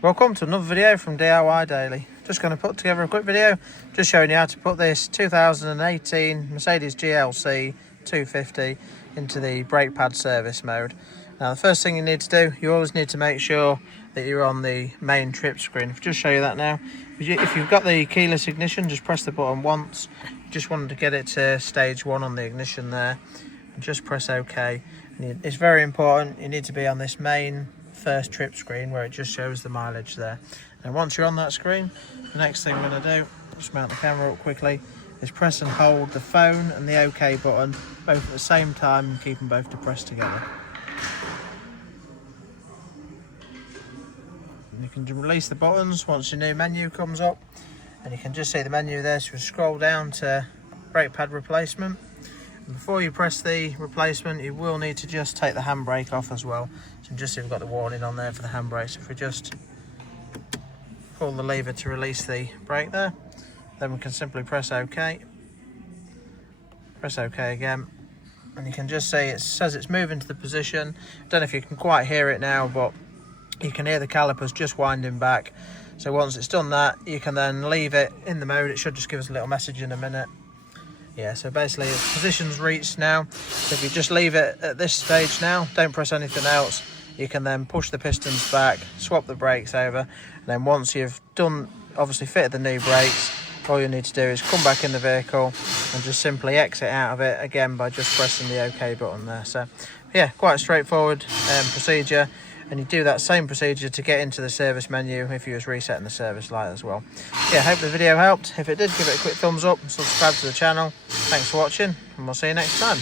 Welcome to another video from DIY Daily. Just going to put together a quick video just showing you how to put this 2018 Mercedes GLC 250 into the brake pad service mode. Now the first thing you need to do, you always need to make sure that you're on the main trip screen. If I just show you that now, if you've got the keyless ignition, just press the button once. You just wanted to get it to stage 1 on the ignition there, and just press OK. And it's very important, you need to be on this main first trip screen where it just shows the mileage there. And once you're on that screen, the next thing we're going to do, just mount the camera up quickly, is press and hold the phone and the OK button both at the same time and keep them both depressed together. And you can release the buttons once your new menu comes up, and you can just see the menu there, so you scroll down to brake pad replacement. Before you press the replacement, you will need to just take the handbrake off as well. So just see we've got the warning on there for the handbrake. So if we just pull the lever to release the brake there, then we can simply press OK. Press OK again, and you can just see it says it's moving to the position. Don't know if you can quite hear it now, but you can hear the calipers just winding back. So once it's done that, you can then leave it in the mode. It should just give us a little message in a minute. Yeah, so basically its position's reached now. So if you just leave it at this stage now, don't press anything else, you can then push the pistons back, swap the brakes over, and then once you've done, obviously fitted the new brakes, all you need to do is come back in the vehicle and just simply exit out of it again by just pressing the OK button there. So yeah, quite a straightforward procedure. And you do that same procedure to get into the service menu if you was resetting the service light as well. Yeah, hope the video helped. If it did, give it a quick thumbs up and subscribe to the channel. Thanks for watching, and we'll see you next time.